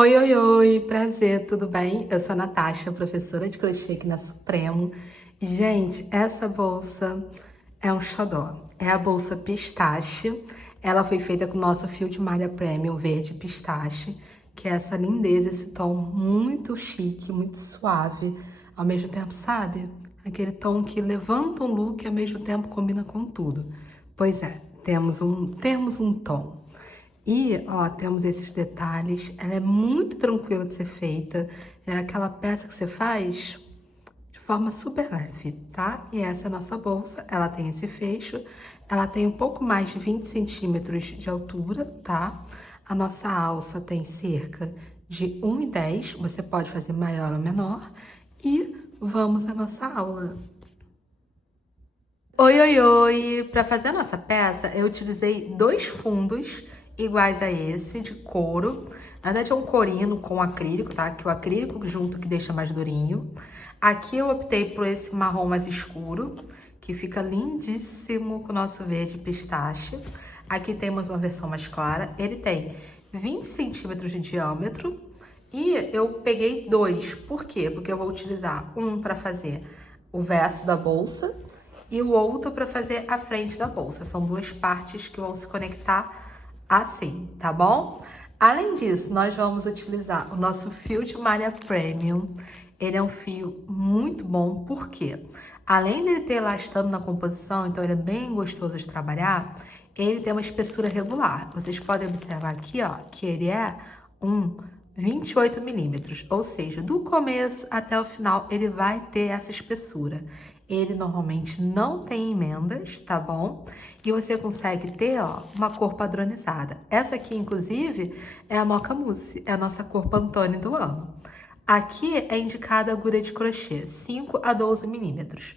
Oi, oi, oi, prazer, tudo bem? Eu sou a Natasha, professora de crochê aqui na Supremo. Gente, essa bolsa é um xodó. É a bolsa pistache. Ela foi feita com o nosso fio de malha premium verde pistache, que é essa lindeza, esse tom muito chique, muito suave, ao mesmo tempo, sabe? Aquele tom que levanta um look e ao mesmo tempo combina com tudo. Pois é, temos um tom. E, ó, temos esses detalhes. Ela é muito tranquila de ser feita. É aquela peça que você faz de forma super leve, tá? E essa é a nossa bolsa. Ela tem esse fecho. Ela tem um pouco mais de 20 centímetros de altura, tá? A nossa alça tem cerca de 1,10. Você pode fazer maior ou menor. E vamos à nossa aula. Oi, oi, oi! Para fazer a nossa peça, eu utilizei dois fundos iguais a esse, de couro. Na verdade, é um corino com acrílico, tá? Que o acrílico junto que deixa mais durinho. Aqui eu optei por esse marrom mais escuro, que fica lindíssimo com o nosso verde pistache. Aqui temos uma versão mais clara. Ele tem 20 centímetros de diâmetro. E eu peguei dois. Por quê? Porque eu vou utilizar um para fazer o verso da bolsa e o outro para fazer a frente da bolsa. São duas partes que vão se conectar assim, tá bom? Além disso, nós vamos utilizar o nosso fio de malha premium. Ele é um fio muito bom, porque além dele ter elastano na composição, então ele é bem gostoso de trabalhar, ele tem uma espessura regular. Vocês podem observar aqui, ó, que ele é um 28 milímetros, ou seja, do começo até o final ele vai ter essa espessura. Ele normalmente não tem emendas, tá bom? E você consegue ter, ó, uma cor padronizada. Essa aqui, inclusive, é a Mocha Mousse, é a nossa cor Pantone do ano. Aqui é indicada a agulha de crochê, 5 a 12 milímetros.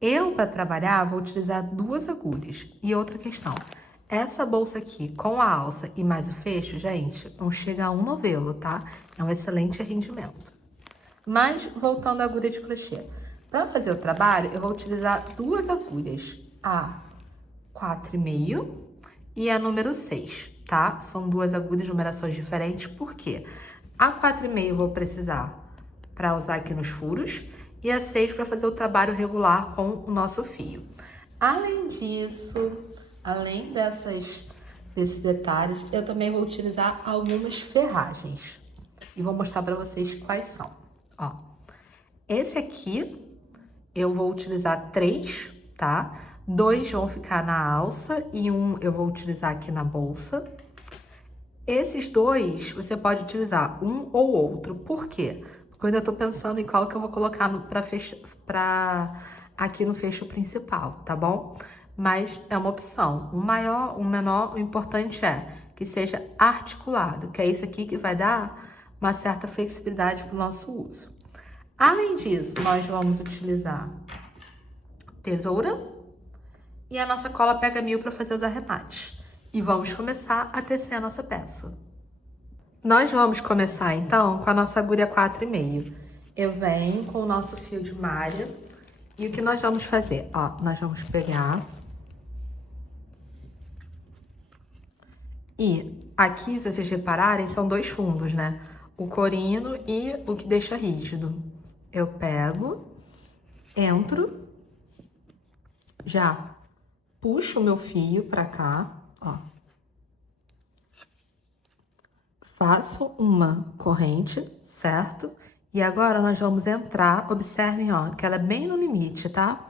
Eu, para trabalhar, vou utilizar duas agulhas. E outra questão, essa bolsa aqui, com a alça e mais o fecho, gente, não chega a um novelo, tá? É um excelente rendimento. Mas, voltando à agulha de crochê. Para fazer o trabalho, eu vou utilizar duas agulhas, a 4,5 e a número 6, tá? São duas agulhas de numerações diferentes, por quê? A 4,5 eu vou precisar para usar aqui nos furos e a 6 para fazer o trabalho regular com o nosso fio. Além disso, além desses detalhes, eu também vou utilizar algumas ferragens e vou mostrar para vocês quais são. Ó, esse aqui eu vou utilizar 3, tá? 2 vão ficar na alça e um eu vou utilizar aqui na bolsa. Esses dois, você pode utilizar um ou outro. Por quê? Porque eu ainda tô pensando em qual que eu vou colocar aqui no fecho principal, tá bom? Mas é uma opção. Um maior, um menor, o importante é que seja articulado, que é isso aqui que vai dar uma certa flexibilidade para o nosso uso. Além disso, nós vamos utilizar tesoura e a nossa cola pega-mil para fazer os arremates. E vamos começar a tecer a nossa peça. Nós vamos começar, então, com a nossa agulha 4,5. Eu venho com o nosso fio de malha e o que nós vamos fazer? Ó, nós vamos pegar e aqui, se vocês repararem, são dois fundos, né? O corino e o que deixa rígido. Eu pego, entro, já puxo o meu fio pra cá, ó. Faço uma corrente, certo? E agora nós vamos entrar, observem, ó, que ela é bem no limite, tá?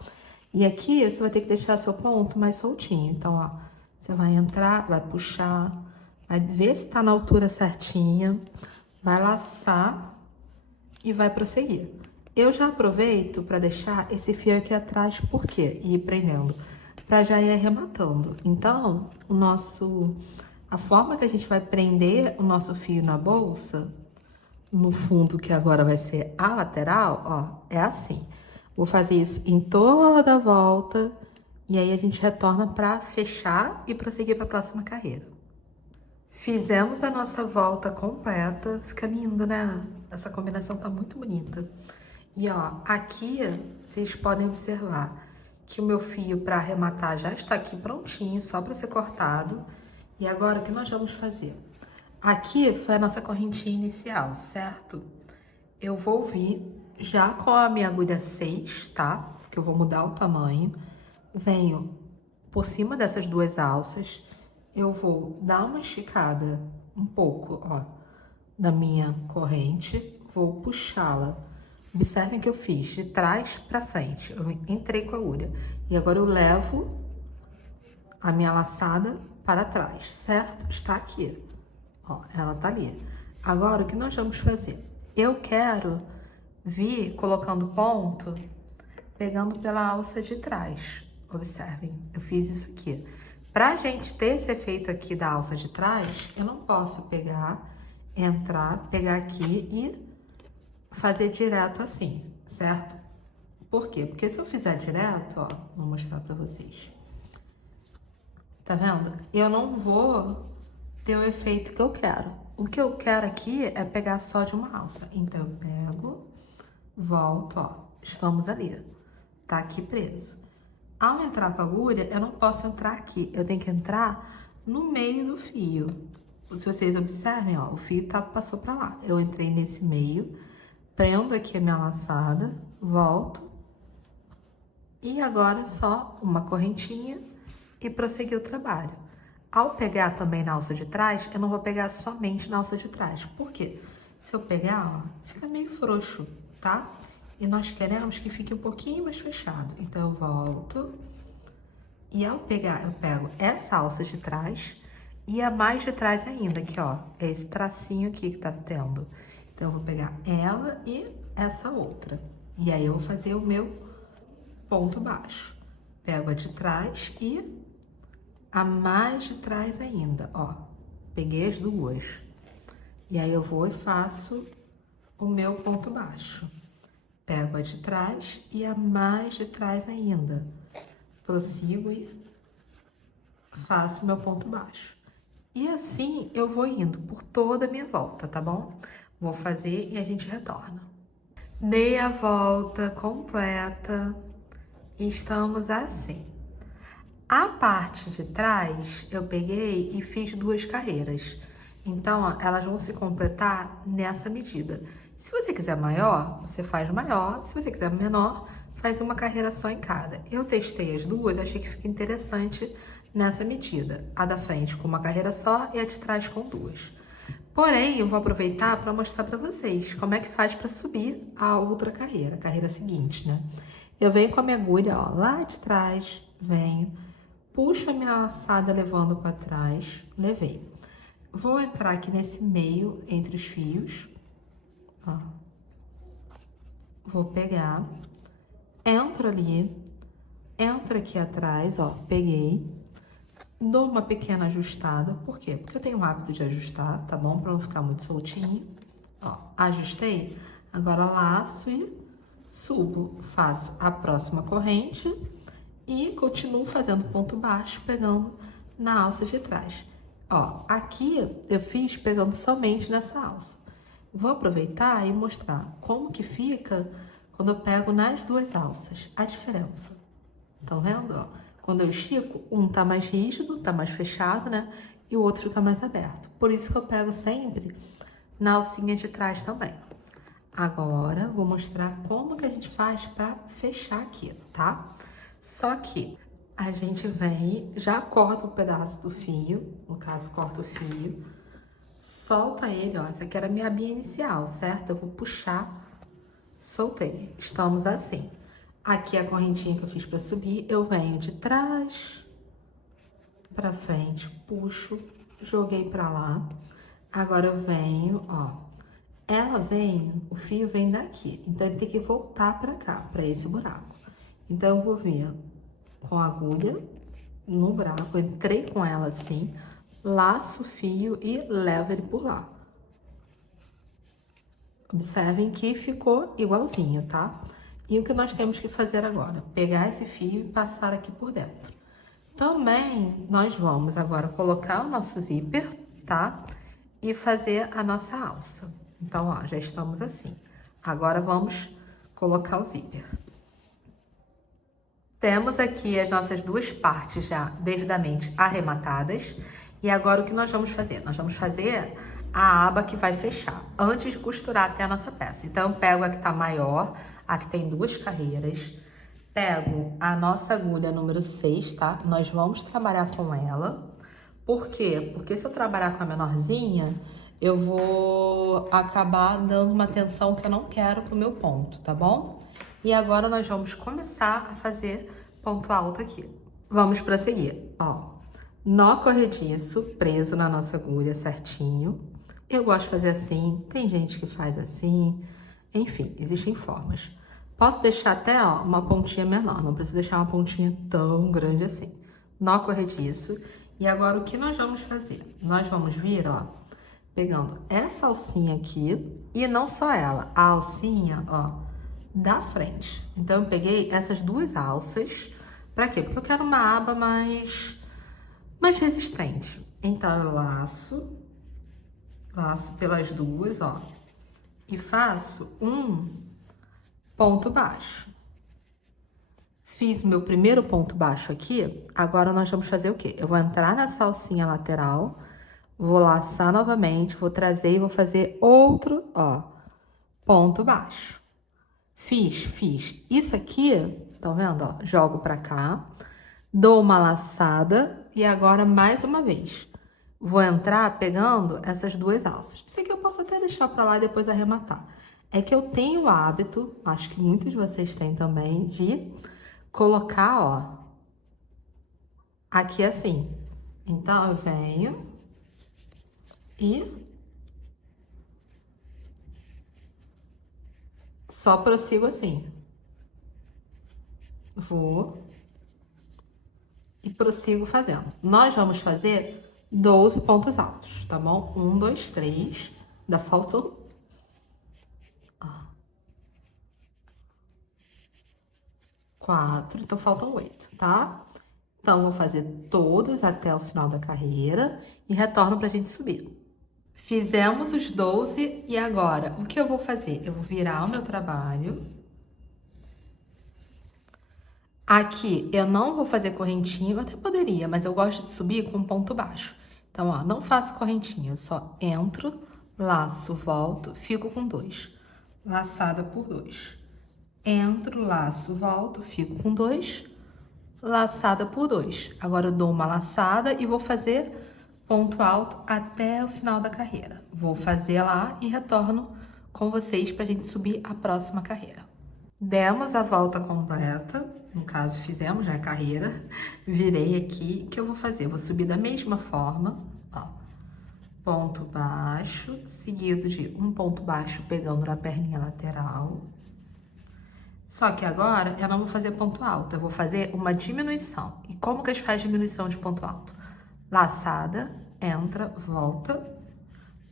E aqui você vai ter que deixar seu ponto mais soltinho. Então, ó, você vai entrar, vai puxar, vai ver se tá na altura certinha, vai laçar e vai prosseguir. Eu já aproveito para deixar esse fio aqui atrás, por quê? E ir prendendo, para já ir arrematando. Então, a forma que a gente vai prender o nosso fio na bolsa, no fundo que agora vai ser a lateral, ó, é assim. Vou fazer isso em toda a volta e aí a gente retorna para fechar e prosseguir para a próxima carreira. Fizemos a nossa volta completa, fica lindo, né? Essa combinação tá muito bonita. E ó, aqui vocês podem observar que o meu fio para arrematar já está aqui prontinho, só para ser cortado. E agora o que nós vamos fazer? Aqui foi a nossa correntinha inicial, certo? Eu vou vir já com a minha agulha 6, tá? Que eu vou mudar o tamanho. Venho por cima dessas duas alças. Eu vou dar uma esticada um pouco, ó, da minha corrente. Vou puxá-la. Observem que eu fiz de trás pra frente. Eu entrei com a agulha. E agora eu levo a minha laçada para trás, certo? Está aqui. Ó, ela tá ali. Agora, o que nós vamos fazer? Eu quero vir colocando ponto, pegando pela alça de trás. Observem, eu fiz isso aqui. Pra gente ter esse efeito aqui da alça de trás, eu não posso pegar, entrar, pegar aqui e fazer direto assim, certo? Por quê? Porque se eu fizer direto, ó, vou mostrar pra vocês. Tá vendo? Eu não vou ter o efeito que eu quero. O que eu quero aqui é pegar só de uma alça. Então, eu pego, volto, ó, estamos ali. Tá aqui preso. Ao entrar com a agulha, eu não posso entrar aqui. Eu tenho que entrar no meio do fio. Se vocês observem, ó, o fio passou pra lá. Eu entrei nesse meio, prendo aqui a minha laçada, volto. E agora só uma correntinha e prosseguir o trabalho. Ao pegar também na alça de trás, eu não vou pegar somente na alça de trás. Por quê? Se eu pegar, ó, fica meio frouxo, tá? E nós queremos que fique um pouquinho mais fechado. Então, eu volto. E ao pegar, eu pego essa alça de trás e a mais de trás ainda, que ó, é esse tracinho aqui que tá tendo. Então, eu vou pegar ela e essa outra. E aí, eu vou fazer o meu ponto baixo. Pego a de trás e a mais de trás ainda, ó. Peguei as duas. E aí eu vou e faço o meu ponto baixo. Pego a de trás e a mais de trás ainda. Prossigo e faço o meu ponto baixo. E assim eu vou indo por toda a minha volta, tá bom? Vou fazer e a gente retorna. Dei a volta completa e estamos assim. A parte de trás, eu peguei e fiz 2 carreiras. Então, ó, elas vão se completar nessa medida. Se você quiser maior, você faz maior. Se você quiser menor, faz uma carreira só em cada. Eu testei as duas, achei que fica interessante nessa medida. A da frente com uma carreira só e a de trás com 2. Porém, eu vou aproveitar para mostrar para vocês como é que faz para subir a outra carreira, a carreira seguinte, né? Eu venho com a minha agulha, ó, lá de trás, venho, puxo a minha laçada levando para trás, levei. Vou entrar aqui nesse meio, entre os fios, ó. Vou pegar, entro ali, entro aqui atrás, ó, peguei, dou uma pequena ajustada, por quê? Porque eu tenho o hábito de ajustar, tá bom? Pra não ficar muito soltinho. Ó, ajustei, agora laço e subo, faço a próxima corrente e continuo fazendo ponto baixo, pegando na alça de trás. Ó, aqui eu fiz pegando somente nessa alça. Vou aproveitar e mostrar como que fica quando eu pego nas duas alças, a diferença. Estão vendo, ó? Quando eu estico, um tá mais rígido, tá mais fechado, né? E o outro fica mais aberto. Por isso que eu pego sempre na alcinha de trás também. Agora, vou mostrar como que a gente faz pra fechar aqui, tá? Só que a gente vem, já corta um pedaço do fio, no caso, corta o fio, solta ele, ó. Essa aqui era a minha abinha inicial, certo? Eu vou puxar, soltei. Estamos assim. Aqui a correntinha que eu fiz pra subir, eu venho de trás pra frente, puxo, joguei pra lá. Agora eu venho, ó. Ela vem, o fio vem daqui, então ele tem que voltar pra cá, pra esse buraco. Então eu vou vir com a agulha no buraco, eu entrei com ela assim, laço o fio e levo ele por lá. Observem que ficou igualzinho, tá? E o que nós temos que fazer agora? Pegar esse fio e passar aqui por dentro. Também nós vamos agora colocar o nosso zíper, tá? E fazer a nossa alça. Então, ó, já estamos assim. Agora vamos colocar o zíper. Temos aqui as nossas duas partes já devidamente arrematadas. E agora o que nós vamos fazer? Nós vamos fazer a aba que vai fechar, antes de costurar até a nossa peça. Então, eu pego a que tá maior, a que tem 2 carreiras, pego a nossa agulha número 6, tá? Nós vamos trabalhar com ela. Por quê? Porque se eu trabalhar com a menorzinha, eu vou acabar dando uma tensão que eu não quero pro meu ponto, tá bom? E agora nós vamos começar a fazer ponto alto aqui. Vamos prosseguir, ó. Nó corrediço preso na nossa agulha certinho. Eu gosto de fazer assim, tem gente que faz assim, enfim, existem formas. Posso deixar até, ó, uma pontinha menor, não preciso deixar uma pontinha tão grande assim. Nó corrediço. E agora o que nós vamos fazer? Nós vamos vir, ó, pegando essa alcinha aqui, e não só ela, a alcinha, ó, da frente. Então, eu peguei essas 2 alças, pra quê? Porque eu quero uma aba mais resistente. Então, eu laço pelas 2, ó, e faço um ponto baixo. Fiz meu primeiro ponto baixo aqui, agora nós vamos fazer o quê? Eu vou entrar nessa alcinha lateral, vou laçar novamente, vou trazer e vou fazer outro, ó, ponto baixo. Fiz. Isso aqui, tá vendo, ó? Jogo pra cá, dou uma laçada e agora mais uma vez. Vou entrar pegando essas 2 alças. Isso aqui eu posso até deixar pra lá e depois arrematar. É que eu tenho o hábito, acho que muitos de vocês têm também, de colocar, ó, aqui assim. Então, eu venho e só prossigo assim. Vou e prossigo fazendo. Nós vamos fazer 12 pontos altos, tá bom? 1, 2, 3. Ainda faltam... 4, então faltam 8, tá? Então, vou fazer todos até o final da carreira e retorno pra gente subir. Fizemos os 12 e agora, o que eu vou fazer? Eu vou virar o meu trabalho. Aqui, eu não vou fazer correntinho, eu até poderia, mas eu gosto de subir com ponto baixo. Então, ó, não faço correntinho, eu só entro, laço, volto, fico com 2. Laçada por 2. Entro, laço, volto, fico com 2. Laçada por 2. Agora eu dou uma laçada e vou fazer ponto alto até o final da carreira. Vou fazer lá e retorno com vocês pra gente subir a próxima carreira. Demos a volta completa, no caso fizemos já a carreira, virei aqui, o que eu vou fazer? Eu vou subir da mesma forma, ó, ponto baixo, seguido de um ponto baixo pegando na perninha lateral. Só que agora eu não vou fazer ponto alto, eu vou fazer uma diminuição. E como que a gente faz diminuição de ponto alto? Laçada, entra, volta,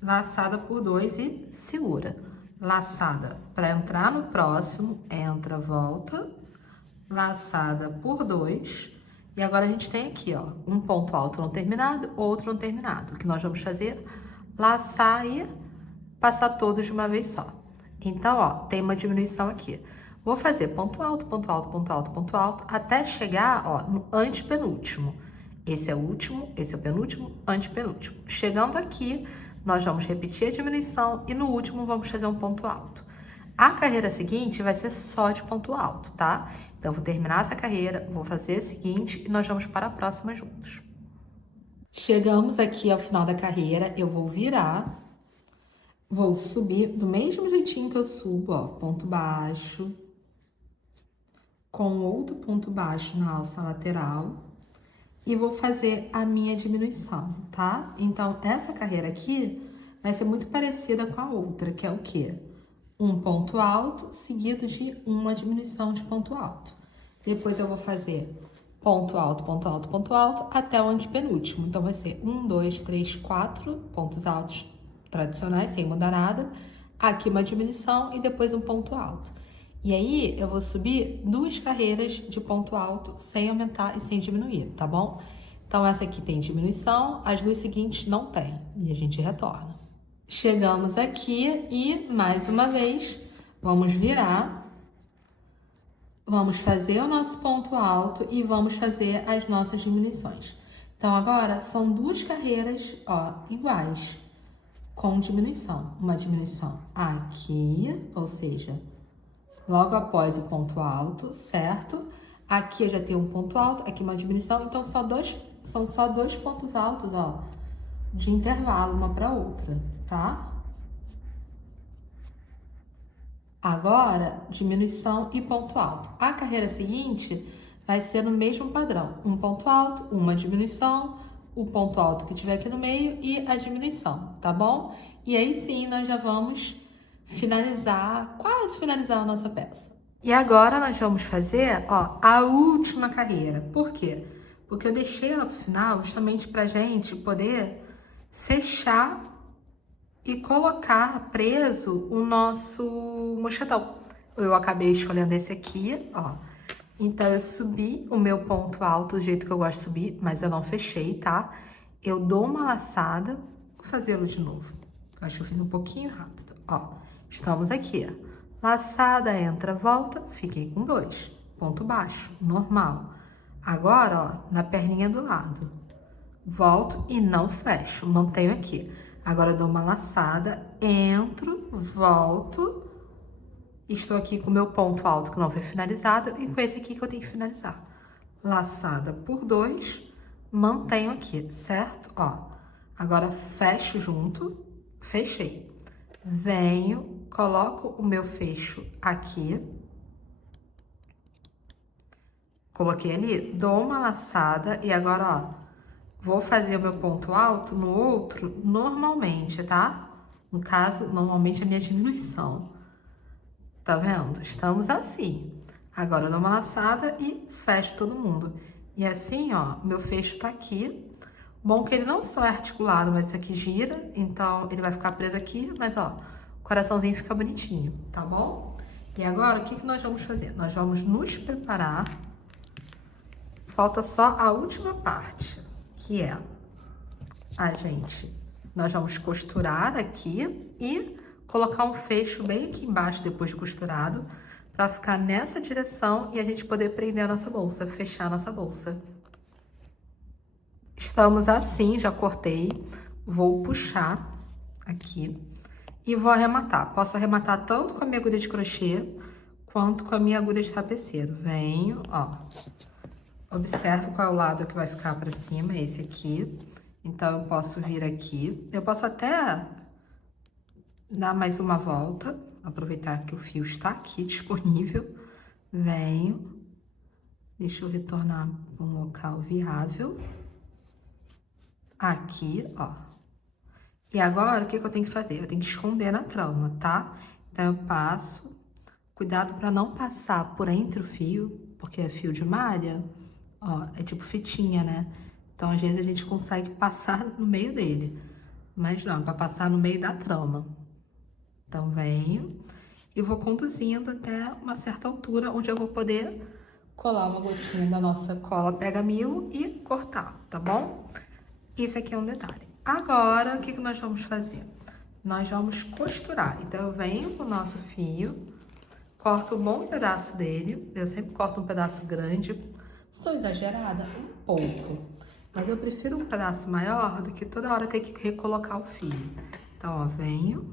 laçada por 2 e segura. Laçada para entrar no próximo, entra, volta, laçada por 2. E agora a gente tem aqui, ó, um ponto alto não terminado, outro não terminado. O que nós vamos fazer? Laçar e passar todos de uma vez só. Então, ó, tem uma diminuição aqui. Vou fazer ponto alto, ponto alto, ponto alto, ponto alto, até chegar, ó, no antepenúltimo. Esse é o último, esse é o penúltimo, antepenúltimo. Chegando aqui, nós vamos repetir a diminuição e no último vamos fazer um ponto alto. A carreira seguinte vai ser só de ponto alto, tá? Então, eu vou terminar essa carreira, vou fazer a seguinte e nós vamos para a próxima juntos. Chegamos aqui ao final da carreira, eu vou virar, vou subir do mesmo jeitinho que eu subo, ó, ponto baixo, com outro ponto baixo na alça lateral e vou fazer a minha diminuição, tá? Então, essa carreira aqui vai ser muito parecida com a outra, que é o quê? Um ponto alto seguido de uma diminuição de ponto alto. Depois eu vou fazer ponto alto, ponto alto, ponto alto, até o antepenúltimo. Então, vai ser 1, 2, 3, 4 pontos altos tradicionais, sem mudar nada. Aqui uma diminuição e depois um ponto alto. E aí, eu vou subir 2 carreiras de ponto alto, sem aumentar e sem diminuir, tá bom? Então, essa aqui tem diminuição, as 2 seguintes não tem. E a gente retorna. Chegamos aqui e, mais uma vez, vamos virar. Vamos fazer o nosso ponto alto e vamos fazer as nossas diminuições. Então, agora são duas carreiras, ó, iguais, com diminuição. Uma diminuição aqui, ou seja, logo após o ponto alto, certo? Aqui eu já tenho um ponto alto, aqui uma diminuição, então são só dois pontos altos, ó, de intervalo uma para outra, tá? Agora, diminuição e ponto alto. A carreira seguinte vai ser no mesmo padrão. Um ponto alto, uma diminuição, o ponto alto que tiver aqui no meio e a diminuição, tá bom? E aí sim, nós já vamos finalizar, quase finalizar a nossa peça. E agora nós vamos fazer, ó, a última carreira. Por quê? Porque eu deixei ela pro final justamente pra gente poder fechar e colocar preso o nosso mochetão. Eu acabei escolhendo esse aqui, ó. Então, eu subi o meu ponto alto do jeito que eu gosto de subir, mas eu não fechei, tá? Eu dou uma laçada, vou fazê-lo de novo. Eu acho que eu fiz um pouquinho rápido, ó. Estamos aqui, ó. Laçada, entra, volta, fiquei com 2. Ponto baixo, normal. Agora, ó, na perninha do lado. Volto e não fecho, mantenho aqui. Agora, eu dou uma laçada, entro, volto. Estou aqui com o meu ponto alto que não foi finalizado e com esse aqui que eu tenho que finalizar. Laçada por 2, mantenho aqui, certo? Ó, agora fecho junto, fechei. Venho, coloco o meu fecho aqui. Coloquei ali, dou uma laçada e agora, ó, vou fazer o meu ponto alto no outro normalmente, tá? No caso, normalmente a minha diminuição. Tá vendo? Estamos assim. Agora eu dou uma laçada e fecho todo mundo. E assim, ó, meu fecho tá aqui. Bom que ele não só é articulado, mas isso aqui gira. Então, ele vai ficar preso aqui, mas ó, o coraçãozinho fica bonitinho, tá bom? E agora, o que que nós vamos fazer? Nós vamos nos preparar. Falta só a última parte, que é nós vamos costurar aqui e colocar um fecho bem aqui embaixo depois de costurado, para ficar nessa direção e a gente poder prender a nossa bolsa, fechar a nossa bolsa. Estamos assim, já cortei, vou puxar aqui e vou arrematar. Posso arrematar tanto com a minha agulha de crochê, quanto com a minha agulha de tapeceiro. Venho, ó, observo qual é o lado que vai ficar para cima, esse aqui. Então, eu posso vir aqui, eu posso até dar mais uma volta, aproveitar que o fio está aqui disponível. Venho, deixa eu retornar para um local viável. Aqui, ó. E agora, o que que eu tenho que fazer? Eu tenho que esconder na trama, tá? Então, eu passo, cuidado para não passar por entre o fio, porque é fio de malha, ó, é tipo fitinha, né? Então, às vezes a gente consegue passar no meio dele, mas não, para passar no meio da trama. Então, venho e vou conduzindo até uma certa altura, onde eu vou poder colar uma gotinha da nossa cola Pega Mil e cortar, tá bom? Isso aqui é um detalhe. Agora, o que que nós vamos fazer? Nós vamos costurar. Então, eu venho com o nosso fio, corto um bom pedaço dele. Eu sempre corto um pedaço grande. Sou exagerada? Um pouco. Mas eu prefiro um pedaço maior do que toda hora ter que recolocar o fio. Então, ó, venho,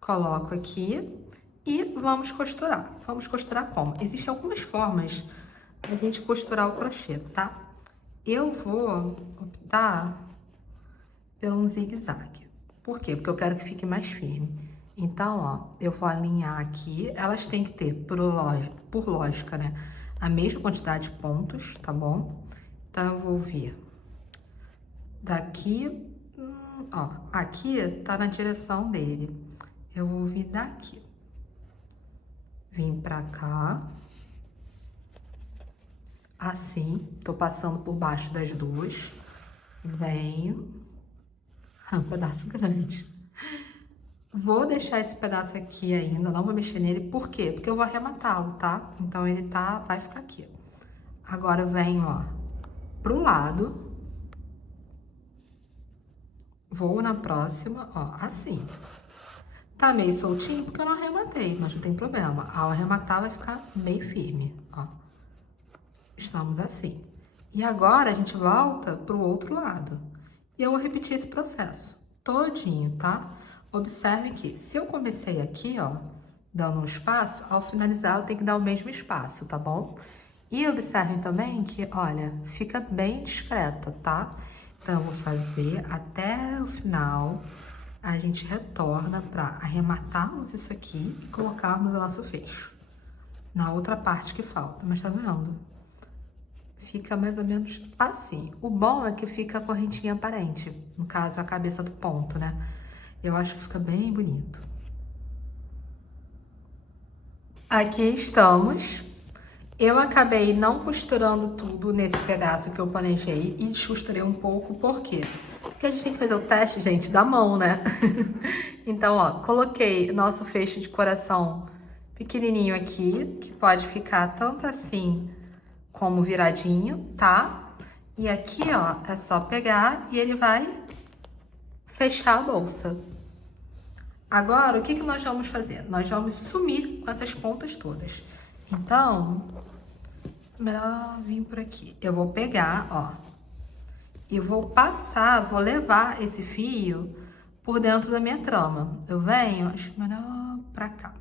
coloco aqui e vamos costurar. Vamos costurar como? Existem algumas formas da gente costurar o crochê, tá? Eu vou optar por um zigue-zague. Por quê? Porque eu quero que fique mais firme. Então, ó, eu vou alinhar aqui. Elas têm que ter, por lógica, né? A mesma quantidade de pontos, tá bom? Então, eu vou vir daqui, ó, aqui tá na direção dele. Eu vou vir daqui. Vim pra cá. Assim, tô passando por baixo das duas. Venho. Um pedaço grande. Vou deixar esse pedaço aqui ainda, não vou mexer nele. Por quê? Porque eu vou arrematá-lo, tá? Então, ele vai ficar aqui. Agora, eu venho, ó, pro lado. Vou na próxima, ó, assim. Tá meio soltinho porque eu não arrematei, mas não tem problema. Ao arrematar, vai ficar bem firme, ó. Estamos assim. E agora a gente volta pro outro lado. E eu vou repetir esse processo todinho, tá? Observe que se eu comecei aqui, ó, dando um espaço, ao finalizar eu tenho que dar o mesmo espaço, tá bom? E observem também que, olha, fica bem discreta, tá? Então, eu vou fazer até o final, a gente retorna para arrematarmos isso aqui e colocarmos o nosso fecho na outra parte que falta, mas tá vendo? Fica mais ou menos assim. O bom é que fica a correntinha aparente, no caso, a cabeça do ponto, né? Eu acho que fica bem bonito. Aqui estamos. Eu acabei não costurando tudo nesse pedaço que eu planejei e descosturei um pouco, por quê? Porque a gente tem que fazer o teste, gente, da mão, né? Então, ó, coloquei nosso fecho de coração pequenininho aqui, que pode ficar tanto assim como viradinho, tá? E aqui, ó, é só pegar e ele vai fechar a bolsa. Agora, o que nós vamos fazer? Nós vamos sumir com essas pontas todas. Então, melhor vir por aqui. Eu vou pegar, ó, e vou passar, vou levar esse fio por dentro da minha trama. Eu venho, acho que melhor pra cá.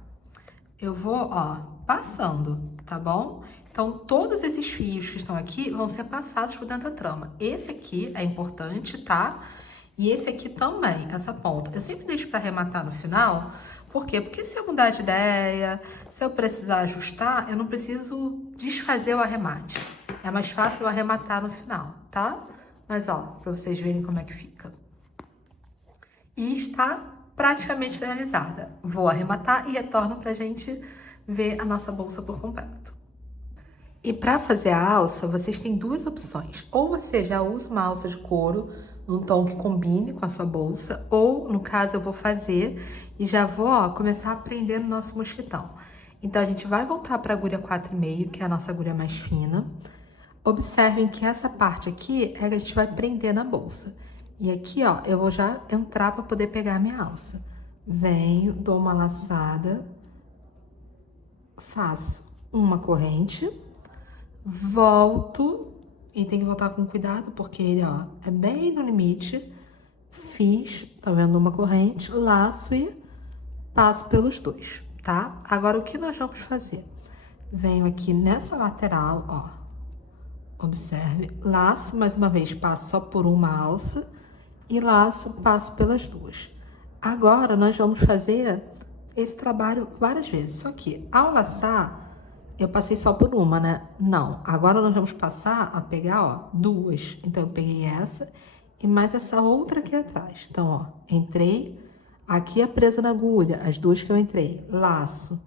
Eu vou, ó, passando, tá bom? Então, todos esses fios que estão aqui vão ser passados por dentro da trama. Esse aqui é importante, tá? E esse aqui também, essa ponta. Eu sempre deixo para arrematar no final. Por quê? Porque se eu mudar de ideia, se eu precisar ajustar, eu não preciso desfazer o arremate. É mais fácil eu arrematar no final, tá? Mas, ó, para vocês verem como é que fica. E está praticamente finalizada. Vou arrematar e retorno pra gente ver a nossa bolsa por completo. E para fazer a alça, vocês têm duas opções. Ou você já usa uma alça de couro num tom que combine com a sua bolsa, ou, no caso, eu vou fazer e já vou, ó, começar a prender no nosso mosquitão. Então, a gente vai voltar para a agulha 4,5, que é a nossa agulha mais fina. Observem que essa parte aqui é que a gente vai prender na bolsa. E aqui, ó, eu vou já entrar para poder pegar a minha alça. Venho, dou uma laçada, faço uma corrente, volto, e tem que voltar com cuidado, porque ele, ó, é bem no limite. Fiz, tá vendo, uma corrente, laço e passo pelos dois, tá? Agora, o que nós vamos fazer? Venho aqui nessa lateral, ó, observe, laço, mais uma vez, passo só por uma alça e laço, passo pelas duas. Agora, nós vamos fazer esse trabalho várias vezes, só que ao laçar, eu passei só por uma, né? Não, agora nós vamos passar a pegar, ó, duas. Então, eu peguei essa e mais essa outra aqui atrás. Então, ó, entrei, aqui é presa na agulha, as duas que eu entrei, laço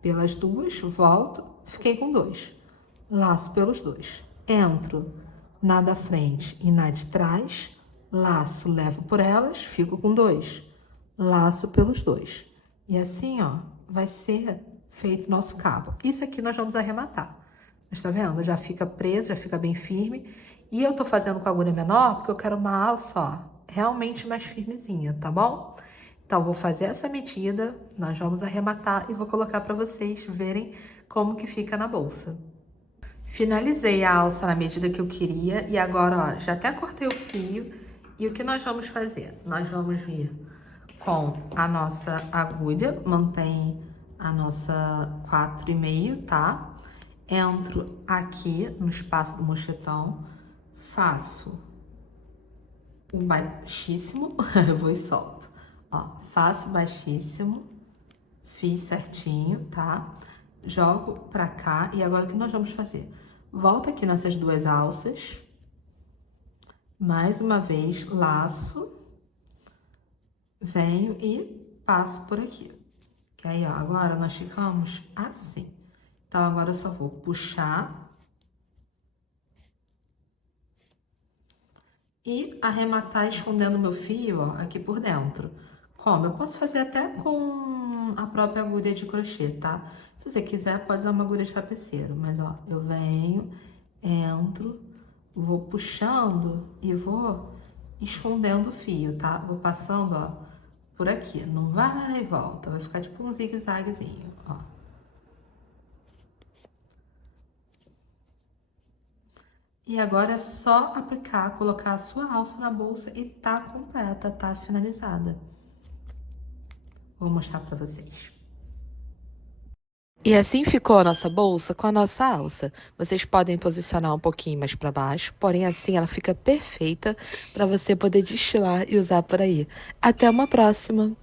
pelas duas, volto, fiquei com dois. Laço pelos dois. Entro na da frente e na de trás, laço, levo por elas, fico com dois. Laço pelos dois. E assim, ó, vai ser feito nosso cabo. Isso aqui nós vamos arrematar. Mas tá vendo? Já fica preso, já fica bem firme. E eu tô fazendo com a agulha menor porque eu quero uma alça, ó, realmente mais firmezinha, tá bom? Então, vou fazer essa medida, nós vamos arrematar e vou colocar para vocês verem como que fica na bolsa. Finalizei a alça na medida que eu queria e agora, ó, já até cortei o fio. E o que nós vamos fazer? Nós vamos vir com a nossa agulha, mantém a nossa 4,5, tá? Entro aqui no espaço do mosquetão, faço o baixíssimo, eu vou e solto. Ó, faço baixíssimo, fiz certinho, tá? Jogo pra cá e agora o que nós vamos fazer? Volto aqui nessas duas alças, mais uma vez, laço, venho e passo por aqui. Que aí, ó, agora nós ficamos assim. Então, agora eu só vou puxar e arrematar escondendo meu fio, ó, aqui por dentro. Como? Eu posso fazer até com a própria agulha de crochê, tá? Se você quiser, pode usar uma agulha de tapeceiro. Mas, ó, eu venho, entro, vou puxando e vou escondendo o fio, tá? Vou passando, ó, por aqui. Não vai e volta, vai ficar tipo um zigue-zaguezinho, ó. E agora é só aplicar, colocar a sua alça na bolsa e tá completa, tá finalizada. Vou mostrar pra vocês. E assim ficou a nossa bolsa com a nossa alça. Vocês podem posicionar um pouquinho mais para baixo, porém assim ela fica perfeita para você poder destilar e usar por aí. Até uma próxima!